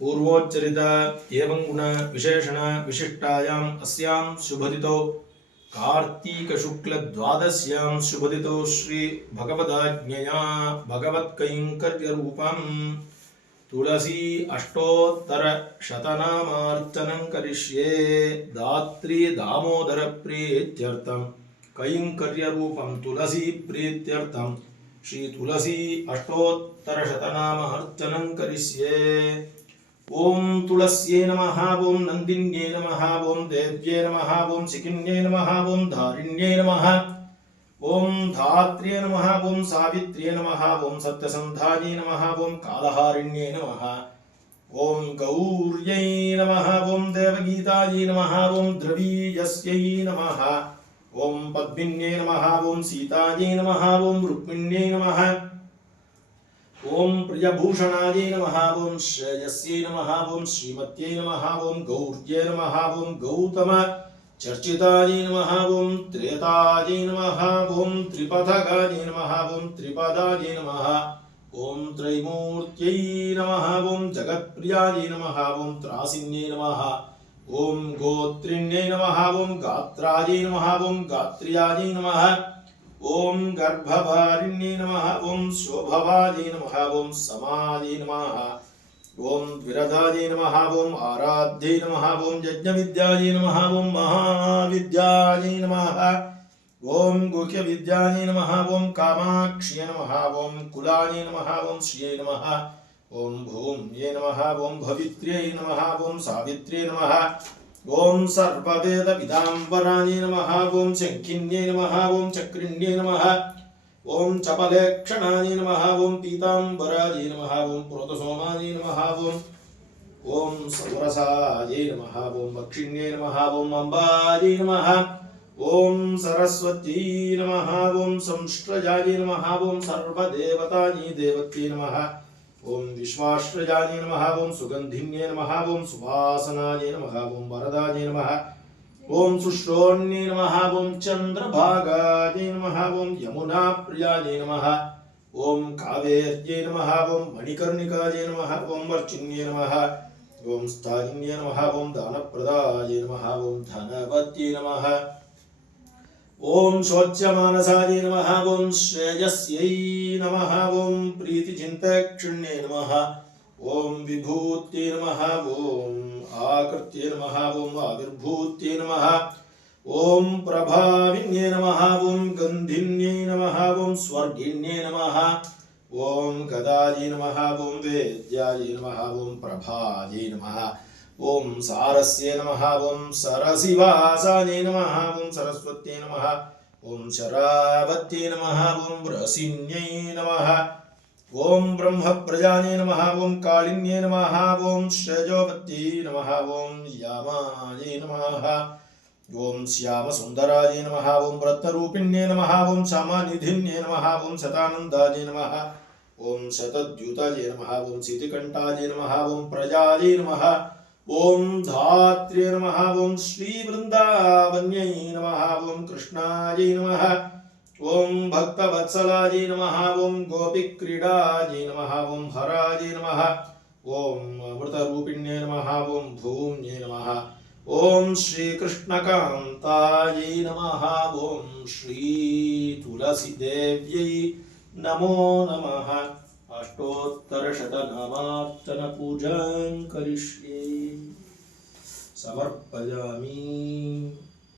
पूर्वोच्चरित एवं गुण विशेषण विशिष्टायाम् अस्यां शुभदितौ कार्तीक शुक्ल द्वादश्यां शुभदितौ श्री भगवदाज्ञया भगवत्कैंकर्य रूपं तुलसी अष्टोत्तर शतनामार्चनं करिष्ये दात्री दामोदर प्रीत्यर्थं कैंकर्य रूपं तुलसी प्रीत्यर्थं श्री तुलसी अष्टोत्तर शतनामार्चनं करिष्ये। ओम तुलस्ये नमः ओम नंदिन्ये नमः ओम देव्ये नमः ओम सिकिन्ये नमः ओम धारिण्ये नमः ओम धात्र्ये नमः ओम सावित्र्ये नमः ओम सत्यसन्धायै नमः ओम कालहारिण्ये नमः ओम गौर्यै नमः ओम देवगीतायै नमः ओम द्रवीयस्यै नमः ओम पद्मिन्ये नमः ओम सीतायै नमः ओम रुक्मिण्यै नमः ओम प्रियभूषणायै नमः ओम श्रेयस्यै नमः ओम श्रीमत्यै नमः ओम गौर्ये नमः ओम गौतम चर्चितायै नमः ओम त्रेतायै नमः ओम त्रिपथगायै नमः ओम त्रिपदायै नमः ओम त्रैमूर्त्यै नमः ओम जगत्प्रियायै नमः ओम त्रासिन्यै नमः ओम गोत्रिण्यै नमः ओम गात्रायै नमः ओम गात्र्यायै नमः ओम गर्भवारिण्ये नमः ओम शोभवायै नमः ओम समायै नमः ओम द्विरधायै नमः ओम आराध्यै नमः ओम यज्ञविद्यायै नमः ओम महाविद्यायै नमः ओम गुह्यविद्यायै नमः ओम कामाक्ष्यै नमः ओम कुलायै नमः ओम श्रियै नमः ओम भूम्यै नमः ओम भवित्र्यै नमः ओम सावित्र्यै नमः ओम सर्ववेद विदांबरायै नमः ओम शंखिन्ये नमः ओम चक्रिण्ये नमः ओम चपलेक्षणायै नमः ओम पीतांबरायै नमः ओम प्रोतसोमायै नमः ओम समरसायै नमः ओम दक्षिण्ये नमः ओम अम्बायै नमः ओम सरस्वती नमः ओम संश्रयायै नमः ओम सर्वदेवतायै देवत्यै नमः ओम विश्वाश्रयायै नमः ओम सुगंधिन्ये नमः ओम सुवासनायै नमः ओम वरदायै नमः ओम सुश्रोण्ये नमः ओम चंद्रभागायै नमः ओम यमुनाप्रियायै नमः ओम कावेर्यै नमः ओम मणिकर्णिकायै नमः ओम वर्चिन्ये नमः ओम स्थायिन्ये नमः ओम दानप्रदायै नमः ओम धनवत्यै नमः ओम शोच्यमानसायै नमः ओम श्रेयस्यै नमः ओम प्रीतिचिन्तक्षिण्ये नमः ओम विभूत्यै नमः ओम आकृत्यै नमः ओम आविर्भूत्यै नमः ओम प्रभाविन्ये नमः ओम गन्धिन्ये नमः ओम स्वर्गिन्ये नमः ओम गदायै नमः ओम वेद्यायै नमः ओम प्रभायै नमः ओम सारस्ये नमः ओम सरसिवासायै नमः ओम सरस्वत्यै नमः ओम शरावत्यै नमः ओम रसिन्यै नमः ओम ब्रह्मप्रजायै नमः ओम कालिन्ये नमः ओम श्रेजोवत्यै नमः ओम यामायै नमः ओम श्यामसुन्दरायै नमः ओम रत्नरूपिण्ये नमः ओम श्यामानिधिन्ये नमः ओम शतानन्दायै नमः ओम शतद्युतायै नमः ओम सीतिकण्ठायै नमः ओम प्रजायै नमः ओम धात्र्ये नमः ओम श्रीवृन्दावन्यै नमः ओम कृष्णायै नमः ओम भक्तवत्सलायै नमः ओम गोपीक्रीडायै नमः ओम हरायै नमः ओम अमृतरूपिण्ये नमः ओम भूम्ये नमः ओम श्रीकृष्णकान्तायै नमः ओम श्रीतुलसीदेव्यै नमो नमः अष्टोत्तरशतनामार्चन पूजां करिष्ये समर्पयामि।